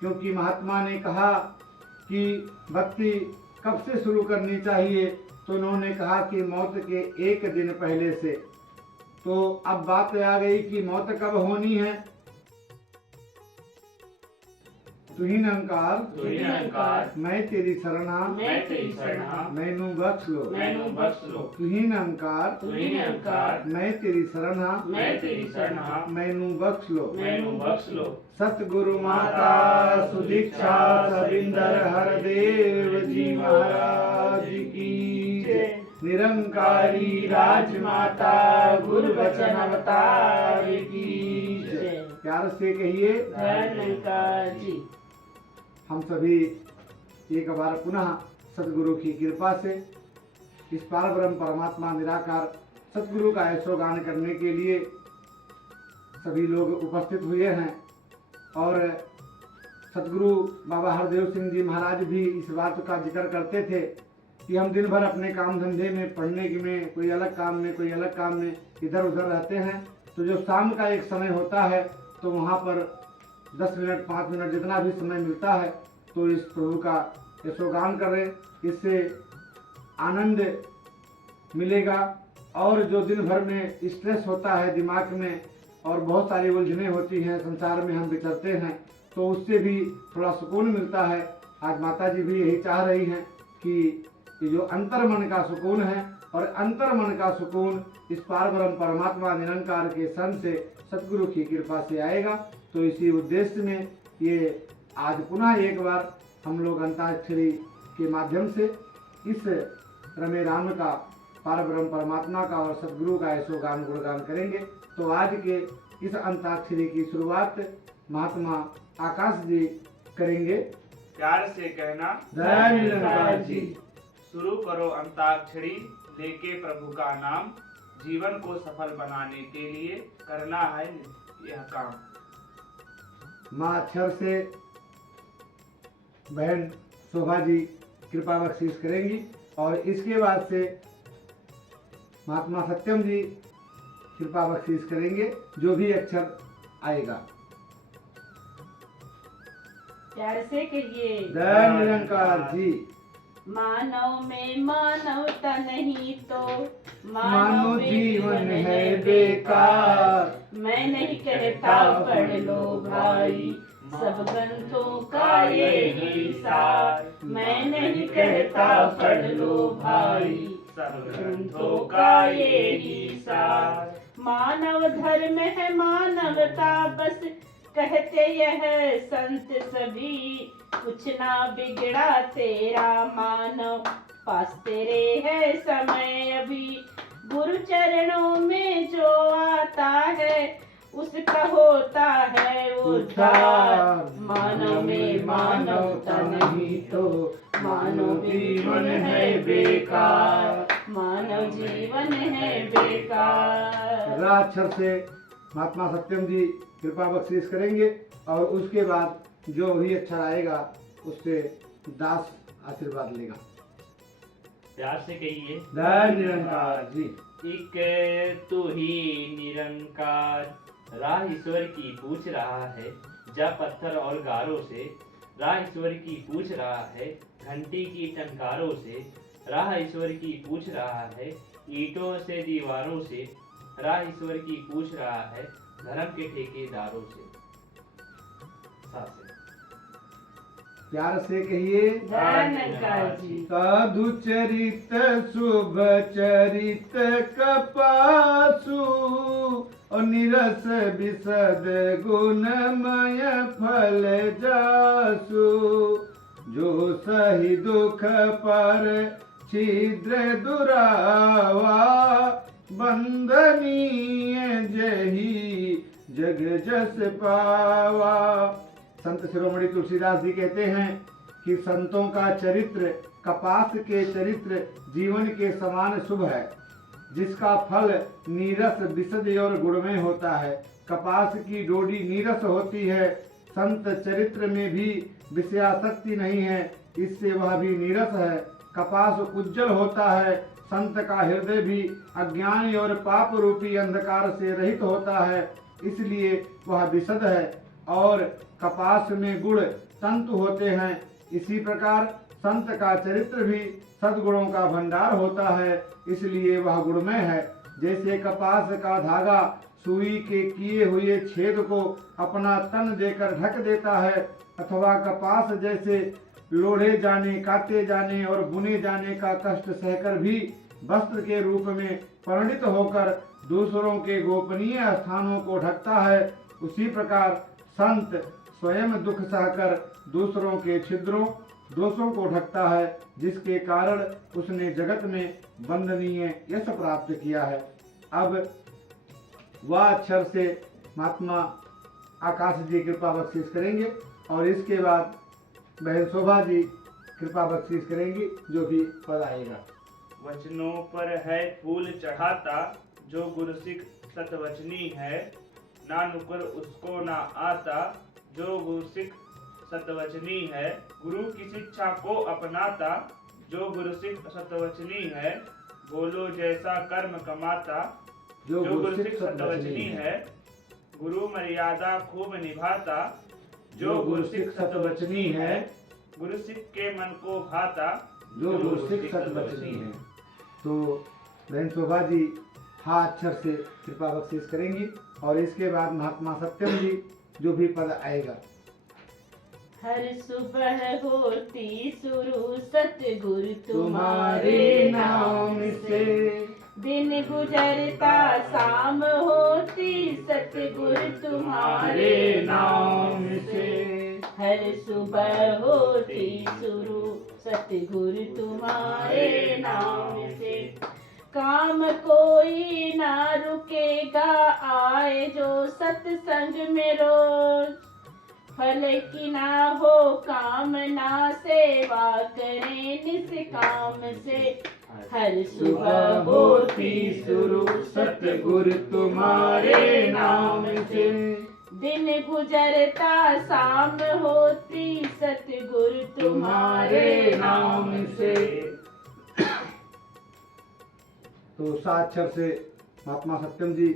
क्योंकि महात्मा ने कहा कि भक्ति कब से शुरू करनी चाहिए, तो उन्होंने कहा कि मौत के एक दिन पहले से। तो अब बात आ गई कि मौत कब होनी है। तू ही निरंकार, मैं तेरी शरणा, मैनू बख्श लो। तू ही निरंकार, मैं तेरी शरणा, मैनू बख्श लो। सतगुरु माता सुदीक्षा सविंदर हरदेव जी महाराज की जय। निरंकारी राजमाता गुरु वचन अवतार की जय। प्यार से कहिए निरंकार जी। हम सभी एक बार पुनः सतगुरु की कृपा से इस पारब्रह्म परमात्मा निराकार सतगुरु का यशोगान करने के लिए सभी लोग उपस्थित हुए हैं। और सतगुरु बाबा हरदेव सिंह जी महाराज भी इस बात का जिक्र करते थे कि हम दिन भर अपने काम धंधे में, पढ़ने में, कोई अलग काम में, कोई अलग काम में इधर उधर रहते हैं, तो जो शाम का एक समय होता है तो वहाँ पर 10 मिनट 5 मिनट जितना भी समय मिलता है तो इस प्रभु का यशोगान करें। इससे आनंद मिलेगा। और जो दिन भर में स्ट्रेस होता है दिमाग में और बहुत सारी उलझनें होती हैं, संसार में हम विचरते हैं, तो उससे भी थोड़ा सुकून मिलता है। आज माता जी भी यही चाह रही हैं कि ये जो अंतर मन का सुकून है और अंतर मन का सुकून इस पारब्रह्म परमात्मा निरंकार के सन से सतगुरु की कृपा से आएगा। तो इसी उद्देश्य में ये आज पुनः एक बार हम लोग अंताक्षरी के माध्यम से इस रमे राम का, पारब्रह्म परमात्मा का और सतगुरु का यशोगान गुणगान करेंगे। तो आज के इस अंताक्षरी की शुरुआत महात्मा आकाश जी करेंगे। प्यार से कहना जय निरंकार जी। शुरू करो अंताक्षरी लेके प्रभु का नाम, जीवन को सफल बनाने के लिए करना है यह काम। माँ अक्षर से बहन शोभा जी कृपा बख्शीश करेंगी और इसके बाद से महात्मा सत्यम जी कृपा बख्शीश करेंगे, जो भी अक्षर आएगा। प्यार से कहिए जय निरंकार जी। मानव में मानवता नहीं तो मानव जीवन है बेकार। मैं नहीं कहता पढ़ लो भाई सब ग्रंथों का यही सार। मैं नहीं कहता पढ़ लो भाई सब ग्रंथों का यही सार। मानव धर्म है मानवता बस कहते यह संत सभी। कुछ ना बिगड़ा तेरा मानव पास तेरे है समय अभी। गुरु चरणों में जो आता है उसका होता है उद्धार। मानव में मानवता नहीं तो मानव जीवन है बेकार। मानव जीवन है बेकार। राक्षर से महात्मा सत्यम जी कृपा बख्शीश करेंगे और उसके बाद जो भी अक्षर आएगा उससे दास आशीर्वाद लेगा। प्यार से कहिए जय निरंकार जी। एक तू ही निरंकार, राह ईश्वर की पूछ रहा है। जा पत्थर और गारों से राह ईश्वर की पूछ रहा है। घंटी की टंकारों से राह ईश्वर की पूछ रहा है। ईंटों से दीवारों से राह ईश्वर की पूछ रहा है। धर्म के ठेकेदारों से। प्यार से कहिए जय निरंकार जी। साधु चरित शुभ चरित कपासु और निरस विशद गुणमय फल जासु। जो सही दुख पर छिद्र दुरावा बंदनीय जही जग जस पावा। संत शिरोमणि तुलसीदास जी कहते हैं कि संतों का चरित्र कपास के चरित्र जीवन के समान शुभ है, जिसका फल नीरस विशद और गुणमय होता है। कपास की डोडी नीरस होती है, संत चरित्र में भी विषयासक्ति नहीं है, इससे वह भी नीरस है। कपास उज्जवल होता है, संत का हृदय भी अज्ञान और पाप रूपी अंधकार से रहित होता है, इसलिए वह विशद है। और कपास में गुड़ तंतु होते हैं। इसी प्रकार संत का चरित्र भी सद्गुणों का भंडार होता है, इसलिए वह गुणमय है। जैसे कपास का धागा सुई के किए हुए छेद को अपना तन देकर ढक देता है, अथवा कपास जैसे लोढ़े जाने, काटे जाने और बुने जाने का कष्ट सहकर भी वस्त्र के रूप में परिणित होकर दूसरों के गोपनीय स्थानों को ढकता है, उसी प्रकार संत स्वयं दुख सहकर दूसरों के छिद्रों दोषों को ढकता है, जिसके कारण उसने जगत में वंदनीय यश प्राप्त किया है। अब वह अक्षर से महात्मा आकाश जी कृपा बख्शीश करेंगे और इसके बाद बहन शोभा जी कृपा बख्शीश करेंगी, जो भी पद आएगा। वचनों पर है फूल चढ़ाता, जो गुरु सिख सतवचनी है। ना नुकर उसको ना आता, जो गुरु सिख सतवचनी है। गुरु की शिक्षा को अपनाता, जो गुरु सिख सतवचनी है। बोलो जैसा कर्म कमाता, जो गुरु सिख सतवचनी है। गुरु मर्यादा खूब निभाता, जो गुरु सिख सतवचनी है। गुरु सिख के मन को भाता, जो गुरु सिख सतवचनी है। तो बहन शोभा जी हा अक्षर से कृपा बख्शीश करेंगी और इसके बाद महात्मा सत्यम जी जो भी पद आएगा। हर सुबह होती शुरू सतगुरु तुम्हारे नाम से। दिन गुजरता शाम होती सतगुरु तुम्हारे नाम से। हर सुबह होती शुरू सतगुरु तुम्हारे नाम से। काम कोई ना रुकेगा आए जो सत्संग में रोज। फल की ना हो कामना सेवा करें निष्काम से। हर सुबह होती शुरू सतगुरु तुम्हारे नाम से। दिन गुजरता शाम होती सतगुरु तुम्हारे नाम से। तो साक्षर से महात्मा सत्यम जी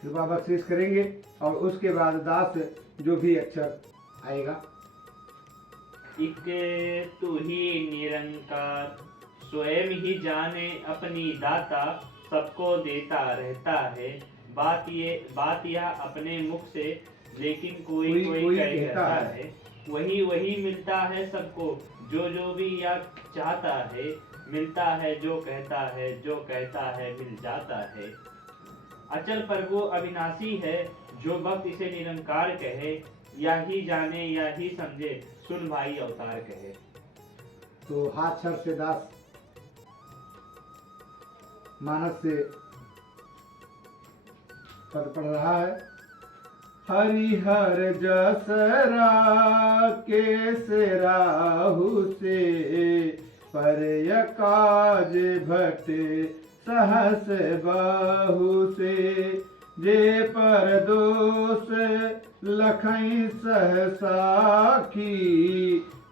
कृपा बख्शीश करेंगे और उसके बाद दास जो भी अक्षर आएगा। एक तू ही निरंकार, स्वयं ही जाने अपनी दाता। सबको देता रहता है, बात यह अपने मुख से, लेकिन कोई कहता है। वही मिलता है सबको, जो भी यह चाहता है। मिलता है जो कहता है मिल जाता है। अचल प्रभु अविनाशी है, जो भक्त इसे निरंकार कहे। या ही जाने या ही समझे, सुन भाई अवतार कहे। तो हाथ सर से दास मानस से पद पढ़ रहा है। हरिहर जसरा केस राहु से। पर काज भट सहस बाहु से। जे पर दोष लखई सहसाखी।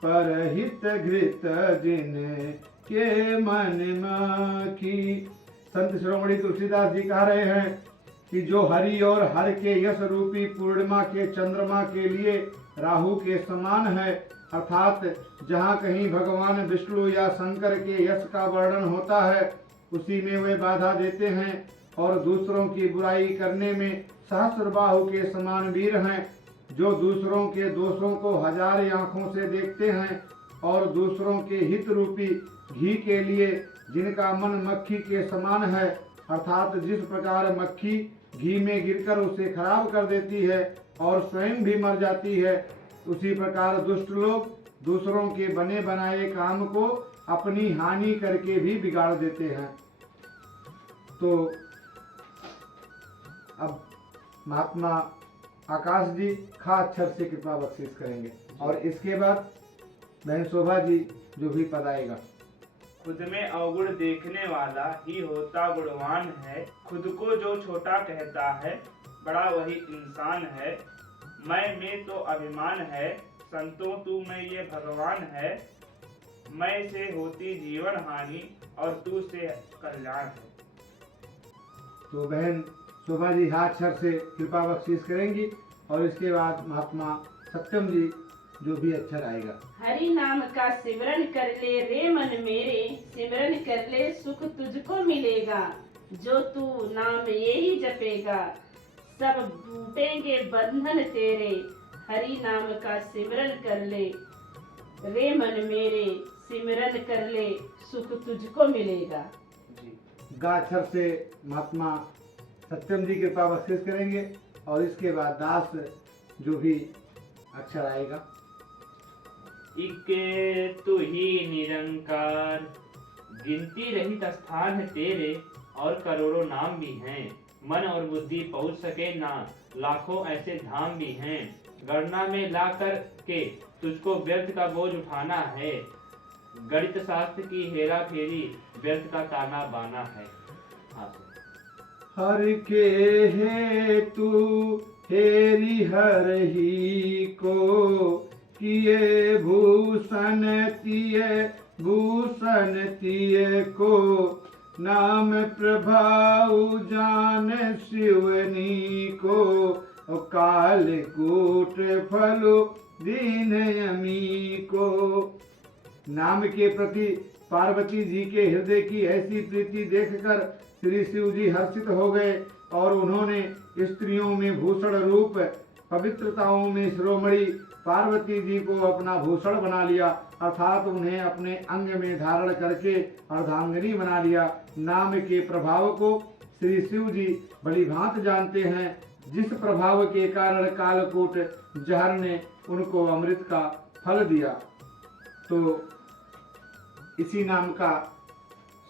पर हित घृत जिन के मन माखी। संत शिरोमणि तुलसीदास जी कह रहे हैं कि जो हरि और हर के यश रूपी पूर्णिमा के चंद्रमा के लिए राहु के समान है, अर्थात जहाँ कहीं भगवान विष्णु या शंकर के यश का वर्णन होता है उसी में वे बाधा देते हैं और दूसरों की बुराई करने में सहस्रबाहु के समान वीर हैं, जो दूसरों के दोषों को हजार आंखों से देखते हैं और दूसरों के हित रूपी घी के लिए जिनका मन मक्खी के समान है, अर्थात जिस प्रकार मक्खी घी में गिरकर उसे खराब कर देती है और स्वयं भी मर जाती है, उसी प्रकार दुष्ट लोग दूसरों के बने बनाए काम को अपनी हानि करके भी बिगाड़ देते हैं। तो अब महात्मा आकाश जी खा अक्षर से कृपा बख्शीश करेंगे और इसके बाद बहन शोभा जी जो भी पद आएगा। खुद में अवगुण देखने वाला ही होता गुणवान है। खुद को जो छोटा कहता है, बड़ा वही इंसान है। मैं में तो अभिमान है, संतों तू में ये भगवान है। मैं से होती जीवन हानि और तू से कल्याण है। तो बहन शोभा जी हाथ अक्षर से कृपा बख्शीश करेंगी और इसके बाद महात्मा सत्यम जी जो भी अक्षर आएगा। हरि नाम का सिमरन कर ले रे मन मेरे, सिमरन कर ले सुख तुझको मिलेगा। जो तू नाम यही जपेगा, सब टूटेंगे बंधन तेरे। हरि नाम का सिमरन कर ले रे मन मेरे, सिमरन कर ले सुख तुझको मिलेगा। गा अक्षर से महात्मा सत्यम जी कृपा बख्शिश करेंगे और इसके बाद दास जो भी अक्षर आएगा। इक तू ही निरंकार, गिनती रहित स्थान है तेरे, और करोड़ों नाम भी हैं। मन और बुद्धि पहुँच सके ना, लाखों ऐसे धाम भी हैं। गणना में ला कर के तुझको व्यर्थ का बोझ उठाना है। गणित शास्त्र की हेरा फेरी, व्यर्थ का ताना बाना है। हाँ। हर के हेतु हेरी हर ही को, किए भूषण तिय को। नाम प्रभाव जान शिवनी को, काल कूट फलो दीन यमी को। नाम के प्रति पार्वती जी के हृदय की ऐसी प्रीति देखकर श्री शिव जी हर्षित हो गए और उन्होंने स्त्रियों में भूषण रूप, पवित्रताओं में शिरोमणि पार्वती जी को अपना भूषण बना लिया, अर्थात उन्हें अपने अंग में धारण करके अर्धांगिनी बना लिया। नाम के प्रभाव को श्री शिव जी भली भांति जानते हैं, जिस प्रभाव के कारण कालकूट जहर ने उनको अमृत का फल दिया। तो इसी नाम का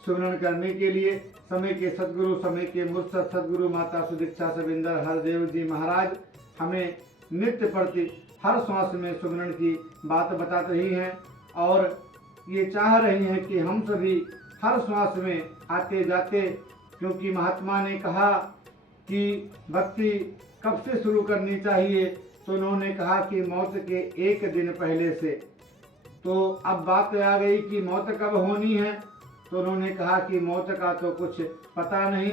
सुमरण करने के लिए समय के सदगुरु, समय के मुर्शद सदगुरु माता सुदीक्षा सविंदर हरदेव जी महाराज हमें नित्य प्रति हर श्वास में सुमरण की बात बता रही हैं और ये चाह रही हैं कि हम सभी हर श्वास में आते जाते, क्योंकि महात्मा ने कहा कि भक्ति कब से शुरू करनी चाहिए, तो उन्होंने कहा कि मौत के एक दिन पहले से। तो अब बात आ गई कि मौत कब होनी है, तो उन्होंने कहा कि मौत का तो कुछ पता नहीं।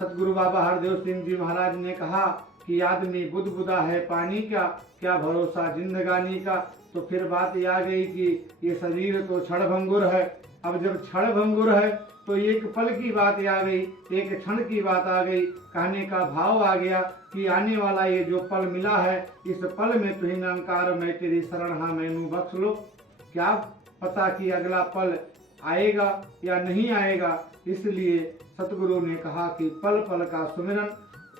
सतगुरु बाबा हरदेव सिंह जी महाराज ने कहा कि आदमी बुदबुदा है पानी का, क्या भरोसा जिंदगानी का। तो फिर बात आ गई कि ये शरीर तो क्षणभंगुर है। अब जब क्षणभंगुर है तो एक पल की बात आ गई, एक क्षण की बात आ गई, कहने का भाव आ गया कि आने वाला ये जो पल मिला है, इस पल में तुही निरंकार मैं तेरी शरण हाँ मैनू बख्श लो। क्या पता कि अगला पल आएगा या नहीं आएगा, इसलिए सतगुरु ने कहा कि पल पल का सुमिरन,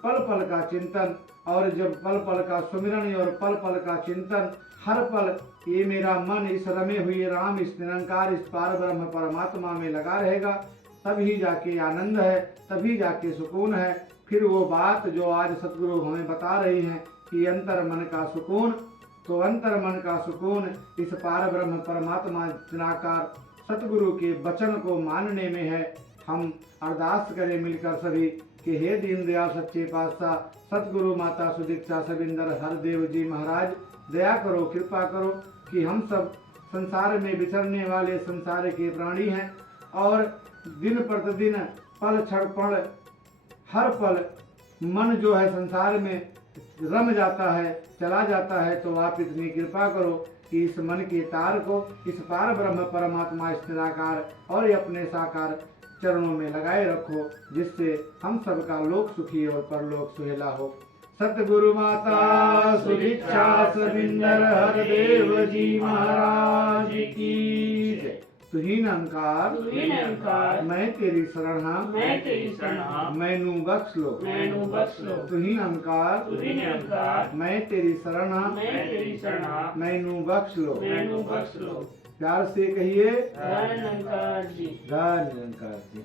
पल पल का चिंतन। और जब पल पल का सुमिरन और पल पल का चिंतन, हर पल ये मेरा मन इस रमे हुए राम, इस निरंकार, इस पार ब्रह्म परमात्मा में लगा रहेगा, तभी जाके आनंद है, तभी जाके सुकून है। फिर वो बात जो आज सतगुरु हमें बता रही हैं कि अंतर मन का सुकून, तो अंतर मन का सुकून इस पार ब्रह्म परमात्मा निराकार सतगुरु के वचन को मानने में है। हम अरदास करें मिलकर सभी कि हे दीनदयाल सच्चे पातशाह सतगुरु माता सुदीक्षा सविंदर हरदेव जी महाराज, दया करो, कृपा करो कि हम सब संसार में विचरने वाले संसार के प्राणी हैं और दिन प्रतिदिन पल क्षण पल हर पल मन जो है संसार में रम जाता है, चला जाता है। तो आप इतनी कृपा करो कि इस मन के तार को इस पार ब्रह्म परमात्मा इस निराकार और अपने साकार चरणों में लगाए रखो, जिससे हम सबका लोक सुखी और परलोक सुहेला हो। सतगुरु माता सुदीक्षा सविंदर हरदेव जी महाराज की जय। तुही निरंकार, तुही निरंकार, मैं तेरी शरण हाँ, मैं तेरी शरण हाँ, मैनू बख्श लो, मैनू बख्श लो। तुही निरंकार, तुही निरंकार, मैं तेरी शरण हाँ, मैं तेरी शरण हाँ, मैनू बख्श लो। मैनू बख्श लो। प्यार से कहिए धन निरंकार जी। धन निरंकार जी।